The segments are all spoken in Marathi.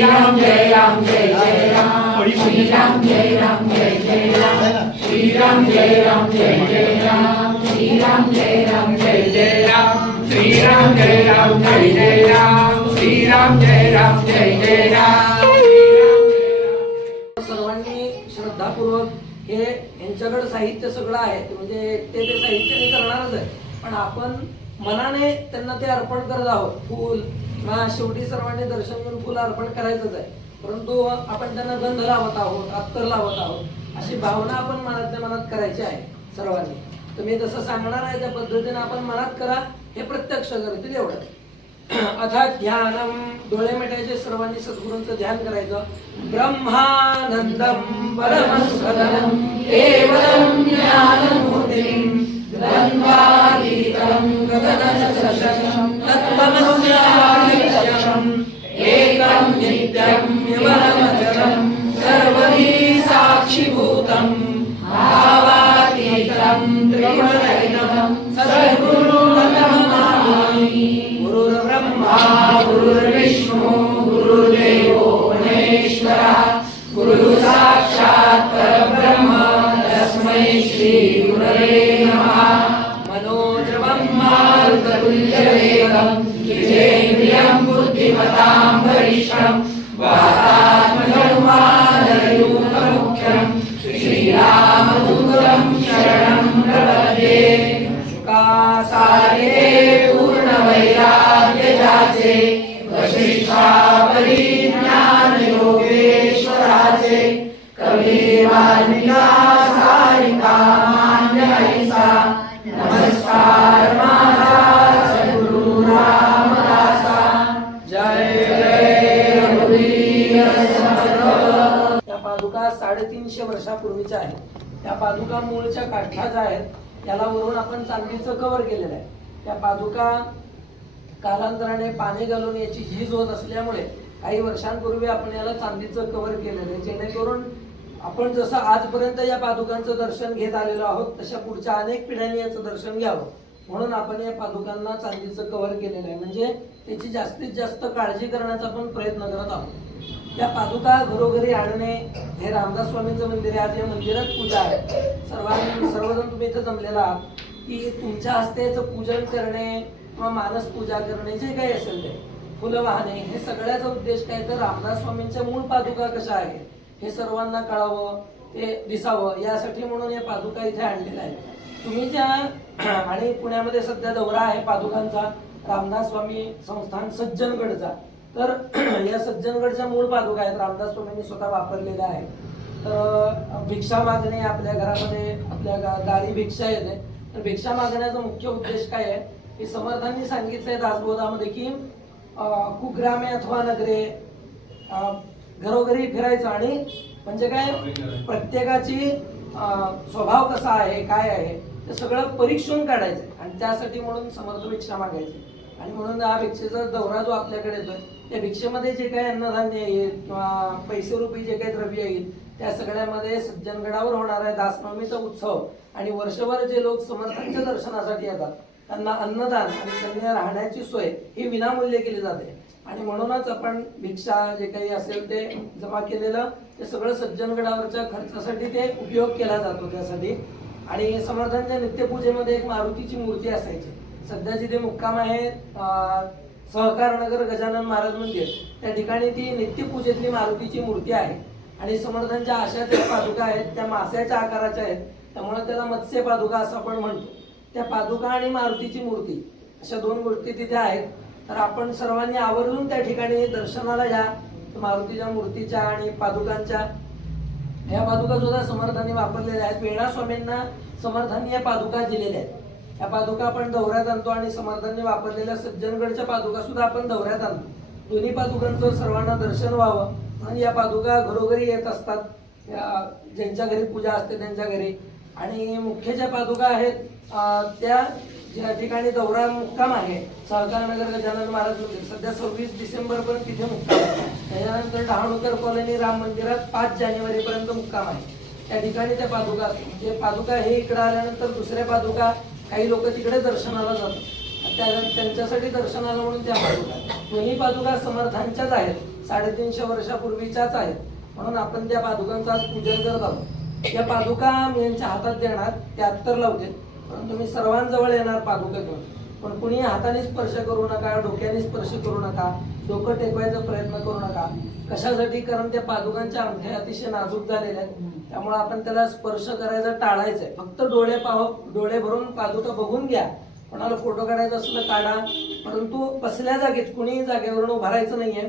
राम श्री राम जय राम जय जय राम श्री राम जय राम जय जय राम श्री राम जय राम जय जय राम श्री राम जय राम जय जय राम श्री राम जय राम जय जय राम श्री राम जय राम जय जय राम। सर्वांनी श्रद्धापूर्वक हे यांच्याकडे साहित्य सगळं आहे ते म्हणजे ते ते साहित्य मी करणारच आहे. पण आपण मनाने त्यांना ते अर्पण करत आहोत. फूल किंवा शेवटी सर्वांनी दर्शन घेऊन फुल अर्पण करायचंच आहे. परंतु आपण त्यांना गंध लावत आहोत अत्तर लावत आहोत अशी भावना आपण मनातल्या मनात करायची आहे सर्वांनी. तर मी जसं सांगणार आहे त्या पद्धतीने आपण मनात करा हे प्रत्यक्ष करतील एवढं अथा ध्यानम डोळे मिटायचे सर्वांनी सद्गुरूंचं ध्यान करायचं. ब्रह्मानंदम परमसदनम केवलम ज्ञानमूर्तिम द्वंद्वातीतं गगनसदृशं तत्त्वमस्यादित्यम् नित्यं विमलमचलं सर्वधी साक्षिभूतं भावातीतं त्रिगुणरहितं सद्गुरुर्ब्रह्मामि गुरुर्ब्रह्मा गुरुर्विष्णु गुरुर्देवो महेश्वरः गुरु साक्षात् परब्रह्म तस्मै श्री नमः। मनोजवं मारुततुल्यवेगं पूर्णवैराग्यजाचे वशिष्ठापरी ज्ञानयोगेश्वराचे कवी वाल्मिका सारिका मान्य ऐसा नमस्कार माझा सद्गुरु रामदासा जय जय रघुवीर समर्थ त्या पादुका साडेतीनशे वर्षापूर्वीच्या आहेत. त्या पादुका मूळच्या काठ्या ज्या आहेत त्याला वरून आपण चांदीचं कव्हर केलेलं आहे. त्या पादुका कालांतराने पाणी घालून याची झीज होत असल्यामुळे काही वर्षांपूर्वी आपण याला चांदीचं कव्हर केलेलं आहे. जेणेकरून आपण जसं आजपर्यंत या पादुकांचं दर्शन घेत आलेलो आहोत तशा पुढच्या अनेक पिढ्यांनी याचं दर्शन घ्यावं. म्हणून आपण या पादुकांना चांदीचं कव्हर केलेलं आहे. म्हणजे त्याची जास्तीत जास्त काळजी करण्याचा आपण प्रयत्न करत आहोत. त्या पादुका घरोघरी आणणे हे रामदास स्वामींचं मंदिर आहे. आज या मंदिरात पूजा आहे. सर्वांनी सर्वजण तुम्ही इथं जमलेला आहात. की तुमच्या हस्तेचं पूजन करणे किंवा मानस पूजा करणे जे काही असेल ते. फुलं वाहणे हे सगळ्याचा उद्देश काय? तर रामदास स्वामींच्या मूळ पादुका कशा आहेत? हे सर्वांना कळावं ते दिसावं यासाठी म्हणून या पादुका इथे आणलेल्या आहेत. तुम्ही ज्या आणि पुण्यामध्ये सध्या दौरा आहे पादुकांचा रामदास स्वामी संस्थान सज्जनगडचा तर या सज्जनगडच्या मूळ पादुका आहेत. रामदास स्वामींनी स्वतः वापरलेल्या आहेत. तर भिक्षा मागणे आपल्या घरामध्ये आपल्या दारी भिक्षा येते. तर भिक्षा मागण्याचा मुख्य उद्देश काय आहे? की समर्थांनी सांगितलंय दासबोधामध्ये की कुग्रामे अथवा नगरे घरोघरी फिरायचं आणि म्हणजे काय? प्रत्येकाची स्वभाव कसा आहे काय आहे ते सगळं परीक्षण काढायचं. आणि त्यासाठी म्हणून समर्थ भिक्षा मागायची. आणि म्हणून हा भिक्षेचा दौरा जो आपल्याकडे येतोय त्या भिक्षेमध्ये जे काही अन्नधान्य येईल किंवा पैसे रुपये जे काही द्रव्य येईल त्या सगळ्यामध्ये सज्जनगडावर होणार आहे दासनवमीचा उत्सव आणि वर्षभर जे लोक समर्थांच्या दर्शनासाठी येतात त्यांना अन्नदान आणि त्यांना राहण्याची सोय ही विनामूल्य केली जाते. आणि म्हणूनच आपण भिक्षा जे काही असेल ते जमा केलेलं ते सगळं सज्जनगडावरच्या खर्चासाठी ते उपयोग केला जातो त्यासाठी. आणि समर्थांच्या नित्यपूजेमध्ये एक मारुतीची मूर्ती असायची. सध्या जिथे मुक्काम आहे सहकारनगर सहकार नगर गजानन महाराज मंदिर त्या ठिकाणी ती नित्यपूजेतली मारुतीची मूर्ती आहे. आणि समर्थांच्या आशा त्या पादुका आहेत त्या मास्याच्या आकाराच्या आहेत. त्यामुळे त्याला मत्स्य पादुका असं आपण म्हणतो. त्या पादुका आणि मारुतीची मूर्ती अशा दोन मूर्ती तिथे आहेत. तर आपण सर्वांनी आवर्जून त्या ठिकाणी दर्शनाला या. मारुतीच्या मूर्तीच्या आणि पादुकांच्या. या पादुका सुद्धा समर्थांनी वापरलेल्या आहेत. वेणास्वामींना समर्थांनी या पादुका दिलेल्या आहेत. या पादुका आपण दौऱ्यात आणतो आणि समर्थांनी वापरलेल्या सज्जनगडच्या पादुका सुद्धा आपण दौऱ्यात आणतो. दोन्ही पादुकांचं सर्वांना दर्शन व्हावं. आणि या पादुका घरोघरी येत असतात. या ज्यांच्या घरी पूजा असते त्यांच्या घरी. आणि मुख्य ज्या पादुका आहेत त्या ज्या ठिकाणी दौरा मुक्काम आहे सहकार नगर गजानन महाराज मंदिर सध्या सव्वीस डिसेंबर पर्यंत तिथे मुक्काम आहे. त्याच्यानंतर डहाणूकर कॉलनी राम मंदिरात पाच जानेवारी पर्यंत मुक्काम आहे. त्या ठिकाणी त्या पादुका म्हणजे पादुका हे इकडे आल्यानंतर दुसऱ्या पादुका काही लोक तिकडे दर्शनाला जातात. त्या त्यांच्यासाठी दर्शनाला म्हणून त्या पादुका दोन्ही पादुका समर्थांच्याच आहेत. साडेतीनशे वर्षापूर्वीच्याच आहेत. म्हणून आपण त्या पादुकांचं आज पूजन करत आहोत. या पादुका मी यांच्या हातात देणार ते अत्तर लावतील. पण तुम्ही सर्वांजवळ येणार पादुका घेऊन. पण कुणी हाताने स्पर्श करू नका डोक्याने स्पर्श करू नका डोकं टेकवायचा प्रयत्न करू नका. कशासाठी? कारण त्या पादुकांच्या अंगठ्या अतिशय नाजूक झालेल्या आहेत. त्यामुळे आपण त्याला स्पर्श करायचा टाळायचा आहे. फक्त डोळे पाह डोळे भरून पादुका बघून घ्या. कोणाला फोटो काढायचा असलं काढा. परंतु बसल्या जागेत कुणीही जागेवरून उभारायचं नाहीये.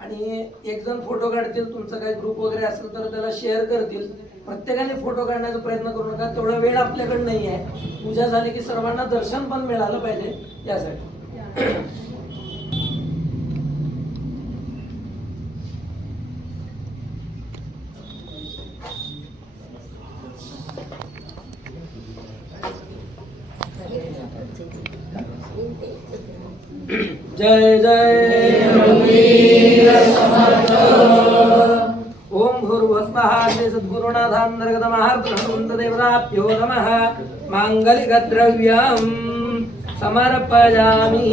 आणि एक जण फोटो काढतील तुमचा काही ग्रुप वगैरे असेल तर त्याला शेअर करतील. प्रत्येकाने फोटो काढण्याचा प्रयत्न करू नका. तेवढा वेळ आपल्याकडे नाही आहे. पूजा झाली की सर्वांना दर्शन पण मिळालं पाहिजे यासाठी. जय जय పరమాత్మనాభ్యో నమ మాంగలికద్రవ్యం సమర్పయామి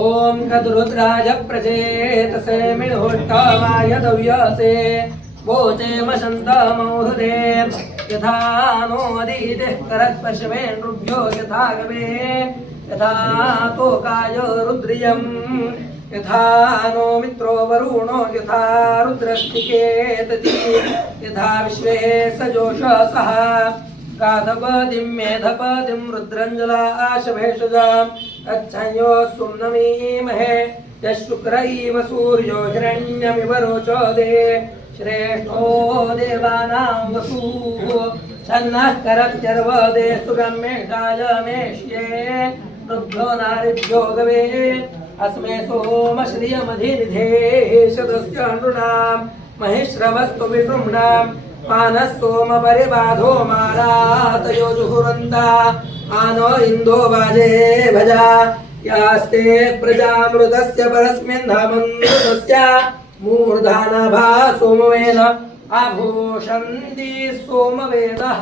ఓం చతురుద్రాజ ప్రచేతసే మిళోట్టమాయ దవ్యసే वोचेम शन्तमौहृदे यथा नो अदीतिः करत्पशवे नृभ्यो यथा गवे यथा तोकाय रुद्रियम्। यथा नो मित्रो वरुणो यथा रुद्रस्तिकेतति यथा विश्वे सजोषसः गाधपदिं मेधपदिं रुद्रञ्जला आशभेषजाम् अच्छयो सुम्नमीमहे यशुक्र इव सूर्यो हिरण्यमिव रोचोदे श्रेष्ठो देवानां वसुः छन्नः करत्यर्वदे सुगम्येषाय मेष्ये ऋभ्यो नारिभ्यो गवे अस्मे सोम श्रियमधिनिधे शतस्य नृणां महेश्रवस्तु विशृम्णां मानः सोम परिबाधो मारातयो जुहुरन्ता आनो इन्दो वाजे भजा यास्ते प्रजामृतस्य परस्मिन् धामन्तस्य मूर्धानभा सोमवेद आभूषन्ति सोमवेदः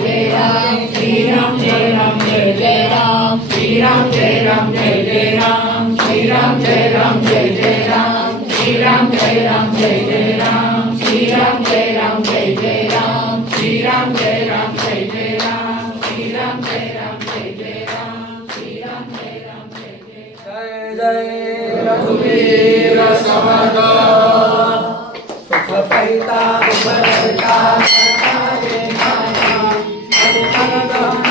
राम श्री राम जय राम जय जय राम श्री राम जय राम जय जय राम श्री राम जय राम जय जय राम श्री राम जय राम जय जय राम श्री राम जय राम जय जय राम श्री राम जय राम जय जय जय जय रघुवीर समर्थ सुखसहिता सुखसहिता सखाये नाना, अनुसंधाना गहना,